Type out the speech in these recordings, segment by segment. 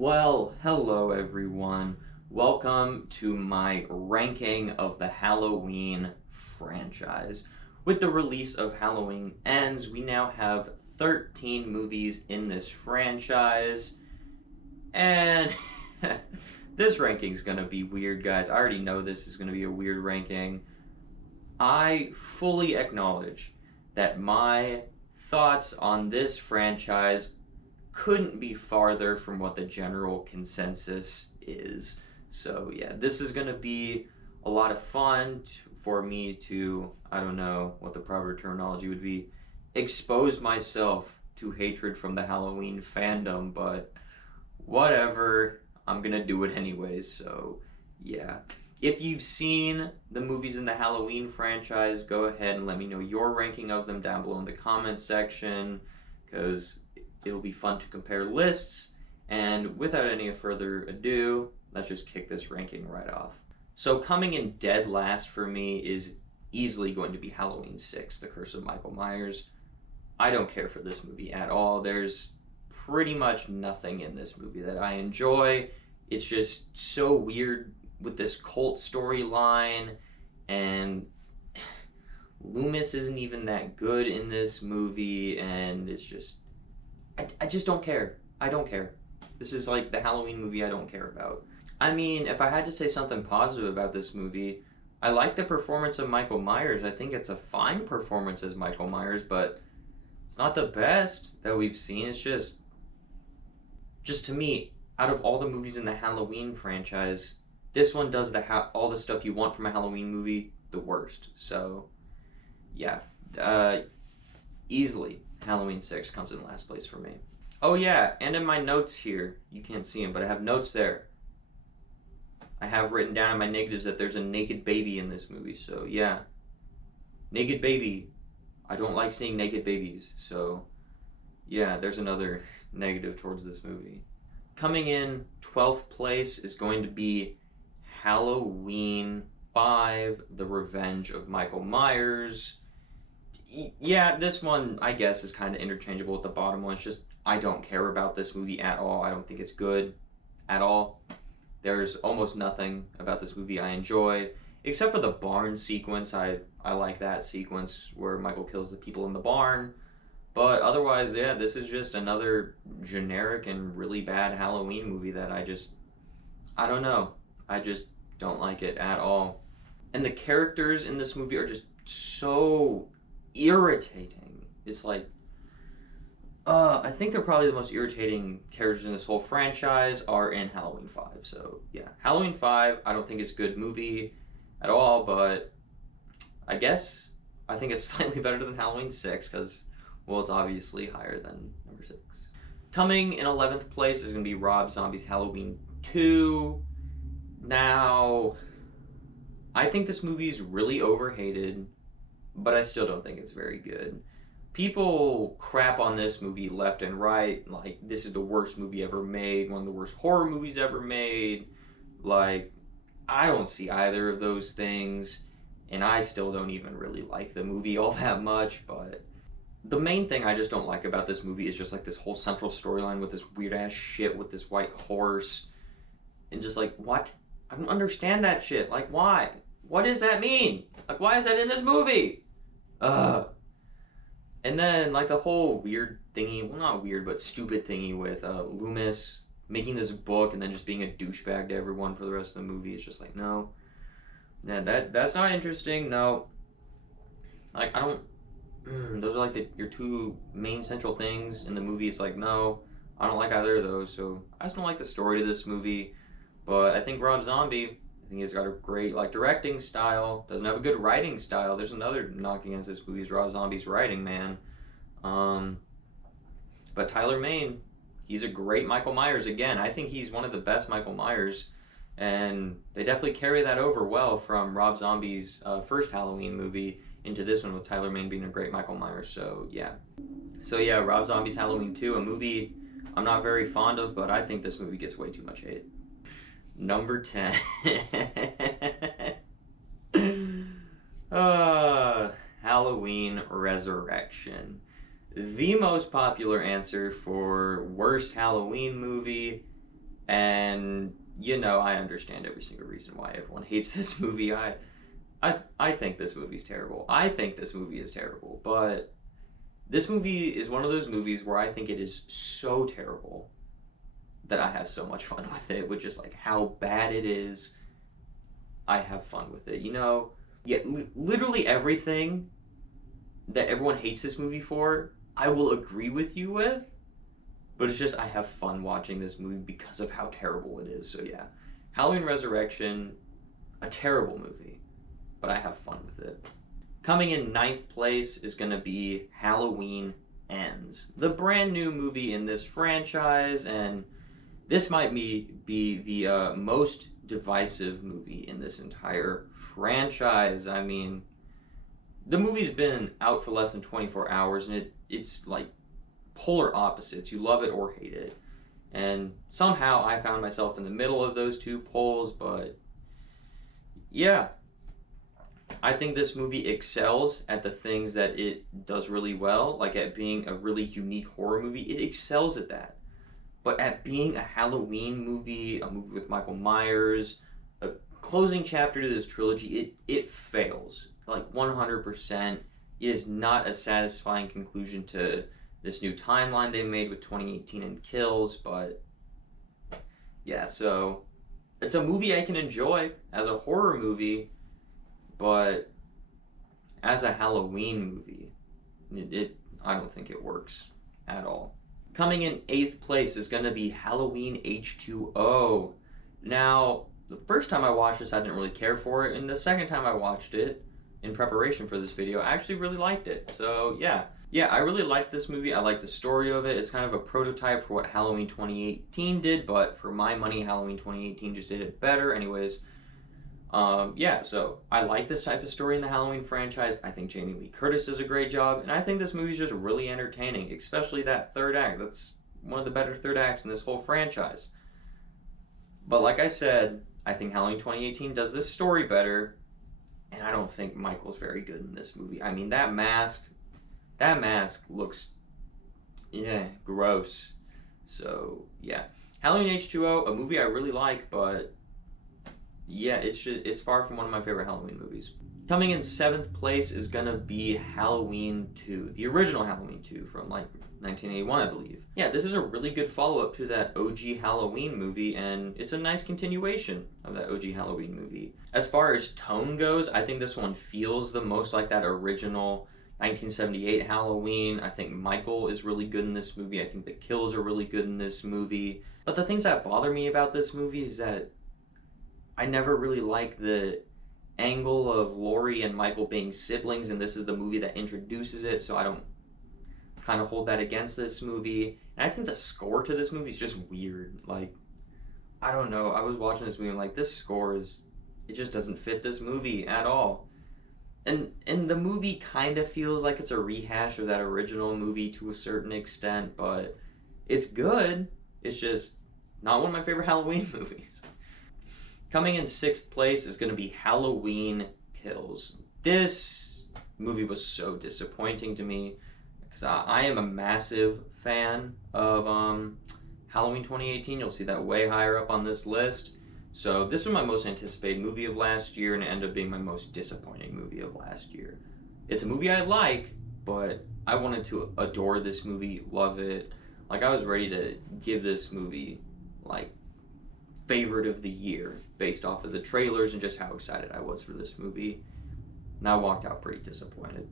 Well, hello everyone. Welcome to my ranking of the Halloween franchise. With the release of Halloween Ends, we now have 13 movies in this franchise. And this ranking's gonna be weird, guys. I already know this is gonna be a weird ranking. I fully acknowledge that my thoughts on this franchise couldn't be farther from what the general consensus is. So, yeah, this is going to be a lot of fun for me to, I don't know what the proper terminology would be, expose myself to hatred from the Halloween fandom, but whatever, I'm going to do it anyways. So, yeah. If you've seen the movies in the Halloween franchise, go ahead and let me know your ranking of them down below in the comments section, because it'll be fun to compare lists. And without any further ado, let's just kick this ranking right off. So coming in dead last for me is easily going to be Halloween 6, The Curse of Michael Myers. I don't care for this movie at all. There's pretty much nothing in this movie that I enjoy. It's just so weird with this cult storyline, and Loomis isn't even that good in this movie, and it's just I just don't care. I don't care. This is like the Halloween movie I don't care about. I mean, if I had to say something positive about this movie, I like the performance of Michael Myers. I think it's a fine performance as Michael Myers, but it's not the best that we've seen. It's just to me, out of all the movies in the Halloween franchise, this one does all the stuff you want from a Halloween movie the worst. So, yeah, easily Halloween 6 comes in last place for me. Oh yeah, and in my notes here, you can't see them, but I have notes there. I have written down in my negatives that there's a naked baby in this movie, so yeah. Naked baby. I don't like seeing naked babies, so yeah, there's another negative towards this movie. Coming in 12th place is going to be Halloween 5, The Revenge of Michael Myers. Yeah, this one, I guess, is kind of interchangeable with the bottom one. It's just, I don't care about this movie at all. I don't think it's good at all. There's almost nothing about this movie I enjoy, except for the barn sequence. I like that sequence where Michael kills the people in the barn. But otherwise, yeah, this is just another generic and really bad Halloween movie that I don't know. I just don't like it at all. And the characters in this movie are just so irritating. It's like, I think they're probably the most irritating characters in this whole franchise are in Halloween 5. So, yeah. Halloween 5, I don't think it's a good movie at all, but I guess I think it's slightly better than Halloween 6 because, well, it's obviously higher than number 6. Coming in 11th place is going to be Rob Zombie's Halloween 2. Now, I think this movie is really overhated, but I still don't think it's very good. People crap on this movie left and right, like, this is the worst movie ever made, one of the worst horror movies ever made. Like, I don't see either of those things, and I still don't even really like the movie all that much, but the main thing I just don't like about this movie is just, like, this whole central storyline with this weird-ass shit with this white horse, and just, like, what? I don't understand that shit. Like, why? What does that mean? Like, why is that in this movie? And then, like, the whole weird thingy, well, not weird, but stupid thingy with Loomis making this book and then just being a douchebag to everyone for the rest of the movie. It's just like, no. Yeah, that's not interesting, no. Like, I don't, those are, like, your two main central things in the movie. It's like, no, I don't like either of those, so I just don't like the story to this movie. But I think Rob Zombie, I think he's got a great, like, directing style. Doesn't have a good writing style. There's another knock against this movie is Rob Zombie's writing, man. But Tyler Mane, he's a great Michael Myers. Again, I think he's one of the best Michael Myers. And they definitely carry that over well from Rob Zombie's first Halloween movie into this one with Tyler Mane being a great Michael Myers. So, yeah. Rob Zombie's Halloween 2, a movie I'm not very fond of, but I think this movie gets way too much hate. Number 10. Halloween Resurrection. The most popular answer for worst Halloween movie And I understand every single reason why everyone hates this movie. I think this movie's terrible. I think this movie is terrible, but this movie is one of those movies where I think it is so terrible that I have so much fun with it, with just like how bad it is. I have fun with it. Yeah, literally everything that everyone hates this movie for, I will agree with you with, but it's just I have fun watching this movie because of how terrible it is. So yeah, Halloween Resurrection, a terrible movie, but I have fun with it. Coming in 9th place is going to be Halloween Ends, the brand new movie in this franchise, and this might be the most divisive movie in this entire franchise. I mean, the movie's been out for less than 24 hours, and it's like polar opposites. You love it or hate it. And somehow I found myself in the middle of those two poles, but yeah. I think this movie excels at the things that it does really well, like at being a really unique horror movie. It excels at that. But at being a Halloween movie, a movie with Michael Myers, a closing chapter to this trilogy, it fails. Like 100%. It is not a satisfying conclusion to this new timeline they made with 2018 and Kills, but yeah, so it's a movie I can enjoy as a horror movie, but as a Halloween movie, I don't think it works at all. Coming in 8th place is going to be Halloween H2O. Now, the first time I watched this, I didn't really care for it, and the second time I watched it, in preparation for this video, I actually really liked it. So yeah, I really liked this movie. I like the story of it. It's kind of a prototype for what Halloween 2018 did, but for my money, Halloween 2018 just did it better. Anyways, yeah, so I like this type of story in the Halloween franchise. I think Jamie Lee Curtis does a great job, and I think this movie's just really entertaining, especially that third act. That's one of the better third acts in this whole franchise. But like I said, I think Halloween 2018 does this story better, and I don't think Michael's very good in this movie. I mean, that mask looks, gross. So, yeah. Halloween H2O, a movie I really like, but yeah, it's far from one of my favorite Halloween movies. Coming in 7th place is gonna be Halloween 2, the original Halloween 2 from like 1981, I believe. Yeah, this is a really good follow-up to that OG Halloween movie, and it's a nice continuation of that OG Halloween movie. As far as tone goes, I think this one feels the most like that original 1978 Halloween. I think Michael is really good in this movie. I think the kills are really good in this movie. But the things that bother me about this movie is that I never really like the angle of Laurie and Michael being siblings, and this is the movie that introduces it, so I don't kind of hold that against this movie. And I think the score to this movie is just weird. Like, I don't know, I was watching this movie and like, this score it just doesn't fit this movie at all. And the movie kind of feels like it's a rehash of that original movie to a certain extent, but it's good. It's just not one of my favorite Halloween movies. Coming in 6th place is going to be Halloween Kills. This movie was so disappointing to me because I am a massive fan of Halloween 2018. You'll see that way higher up on this list. So this was my most anticipated movie of last year, and it ended up being my most disappointing movie of last year. It's a movie I like, but I wanted to adore this movie, love it. Like, I was ready to give this movie, like, favorite of the year based off of the trailers and just how excited I was for this movie. And I walked out pretty disappointed.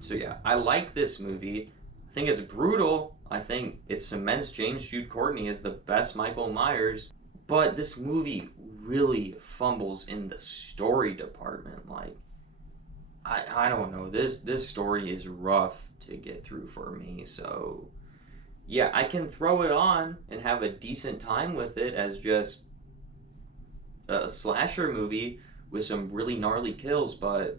So yeah, I like this movie. I think it's brutal. I think it cements James Jude Courtney as the best Michael Myers. But this movie really fumbles in the story department. Like, I don't know. This story is rough to get through for me. So yeah, I can throw it on and have a decent time with it as just a slasher movie with some really gnarly kills, but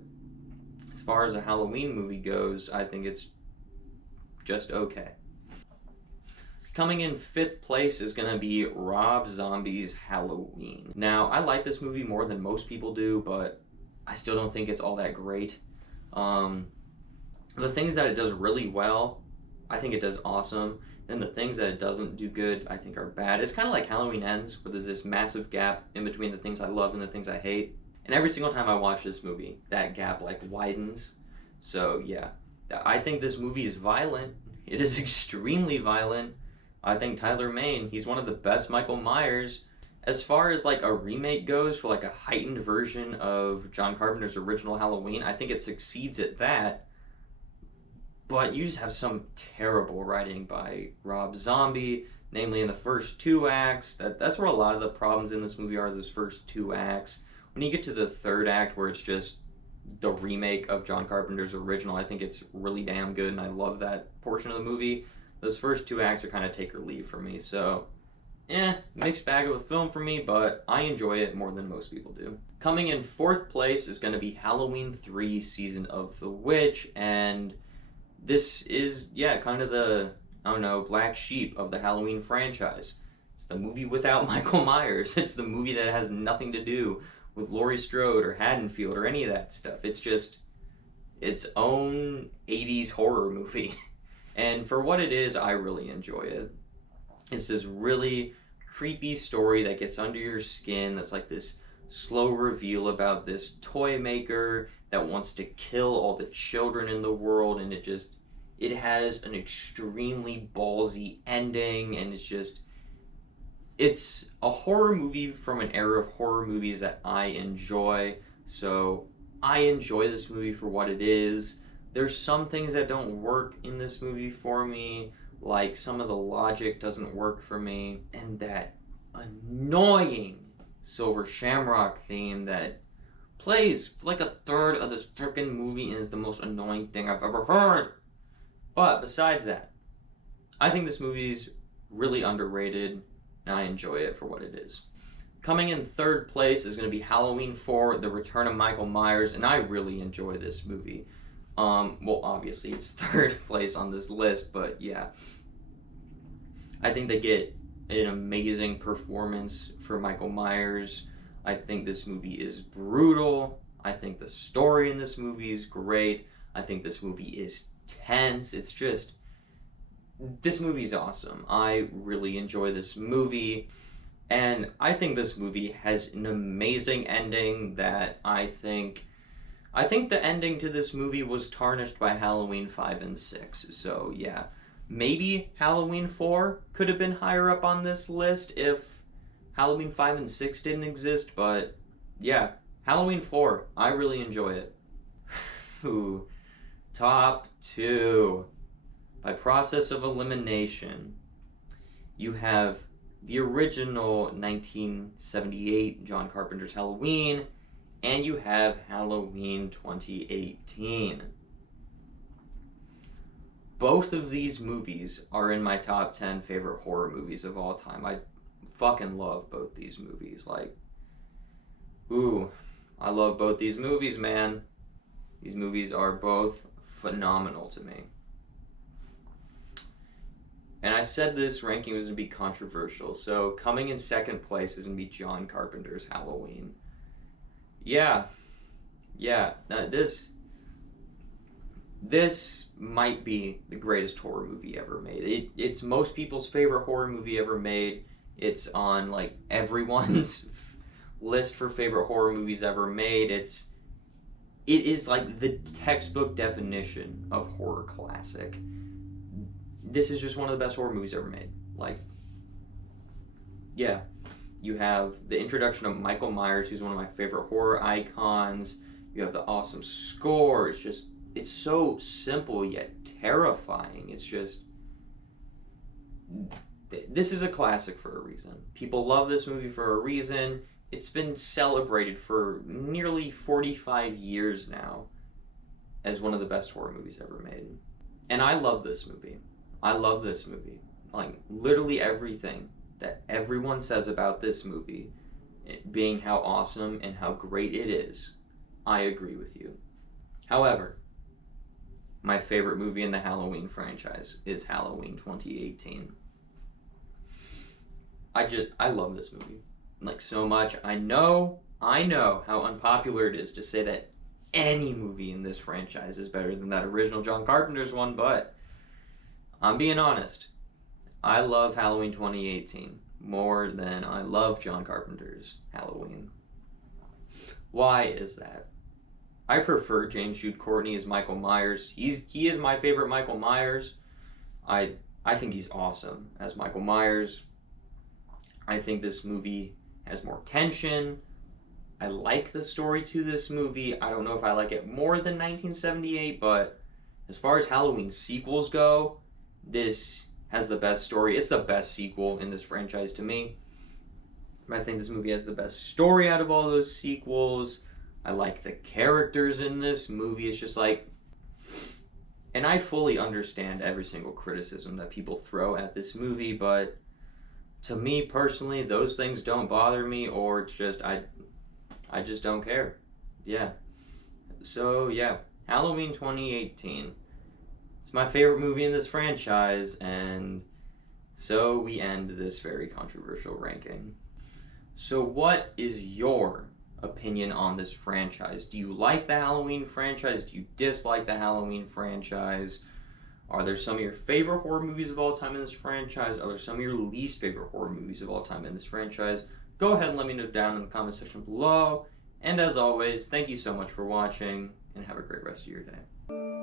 as far as a Halloween movie goes, I think it's just okay. Coming in 5th place is going to be Rob Zombie's Halloween. Now, I like this movie more than most people do, but I still don't think it's all that great. The things that it does really well, I think it does awesome. and the things that it doesn't do good, I think, are bad. It's kind of like Halloween Ends, where there's this massive gap in between the things I love and the things I hate. And every single time I watch this movie, that gap like widens. So yeah, I think this movie is violent. It is extremely violent. I think Tyler Mane, he's one of the best Michael Myers. As far as like a remake goes for like a heightened version of John Carpenter's original Halloween, I think it succeeds at that. But you just have some terrible writing by Rob Zombie, namely in the first two acts. That's where a lot of the problems in this movie are, those first two acts. When you get to the third act where it's just the remake of John Carpenter's original, I think it's really damn good and I love that portion of the movie. Those first two acts are kind of take or leave for me, so mixed bag of a film for me, but I enjoy it more than most people do. Coming in fourth place is going to be Halloween 3 Season of the Witch, and this is, kind of the, black sheep of the Halloween franchise. It's the movie without Michael Myers. It's the movie that has nothing to do with Laurie Strode or Haddonfield or any of that stuff. It's just its own 80s horror movie. And for what it is, I really enjoy it. It's this really creepy story that gets under your skin, that's like this slow reveal about this toy maker that wants to kill all the children in the world, and it has an extremely ballsy ending, and it's a horror movie from an era of horror movies that I enjoy, so I enjoy this movie for what it is. There's some things that don't work in this movie for me, like some of the logic doesn't work for me, and that annoying Silver Shamrock theme that plays for like a third of this freaking movie and is the most annoying thing I've ever heard. But besides that, I think this movie's really underrated and I enjoy it for what it is. Coming in third place is going to be Halloween 4, The Return of Michael Myers, and I really enjoy this movie. Well, obviously it's third place on this list, but yeah. I think they get an amazing performance for Michael Myers. I think this movie is brutal. I think the story in this movie is great. I think this movie is tense. This movie's awesome. I really enjoy this movie. And I think this movie has an amazing ending that I think the ending to this movie was tarnished by Halloween 5 and 6. So yeah, maybe Halloween 4 could have been higher up on this list if Halloween 5 and 6 didn't exist, but yeah, Halloween 4, I really enjoy it. Ooh, top 2. By process of elimination, you have the original 1978 John Carpenter's Halloween, and you have Halloween 2018. Both of these movies are in my top 10 favorite horror movies of all time. I fucking love both these movies. I love both these movies, man. These movies are both phenomenal to me. And I said this ranking was going to be controversial, so coming in second place is going to be John Carpenter's Halloween. Yeah. This might be the greatest horror movie ever made. It's most people's favorite horror movie ever made. It's on like everyone's list for favorite horror movies ever made. It is like the textbook definition of horror classic. This is just one of the best horror movies ever made. You have the introduction of Michael Myers, who's one of my favorite horror icons. You have the awesome score. It's so simple yet terrifying. This is a classic for a reason. People love this movie for a reason. It's been celebrated for nearly 45 years now as one of the best horror movies ever made. And I love this movie. Like, literally everything that everyone says about this movie, it being how awesome and how great it is, I agree with you. However, my favorite movie in the Halloween franchise is Halloween 2018. I love this movie, like, so much. I know how unpopular it is to say that any movie in this franchise is better than that original John Carpenter's one, but I'm being honest. I love Halloween 2018 more than I love John Carpenter's Halloween. Why is that? I prefer James Jude Courtney as Michael Myers. He is my favorite Michael Myers. I think he's awesome as Michael Myers. I think this movie has more tension. I like the story to this movie. I don't know if I like it more than 1978, but as far as Halloween sequels go, this has the best story. It's the best sequel in this franchise to me. I think this movie has the best story out of all those sequels. I like the characters in this movie. It's just like, and I fully understand every single criticism that people throw at this movie, but to me personally, those things don't bother me, or it's just, I just don't care. Yeah. So, yeah. Halloween 2018. It's my favorite movie in this franchise, and so we end this very controversial ranking. So what is your opinion on this franchise? Do you like the Halloween franchise? Do you dislike the Halloween franchise? Are there some of your favorite horror movies of all time in this franchise? Are there some of your least favorite horror movies of all time in this franchise? Go ahead and let me know down in the comment section below. And as always, thank you so much for watching, and have a great rest of your day.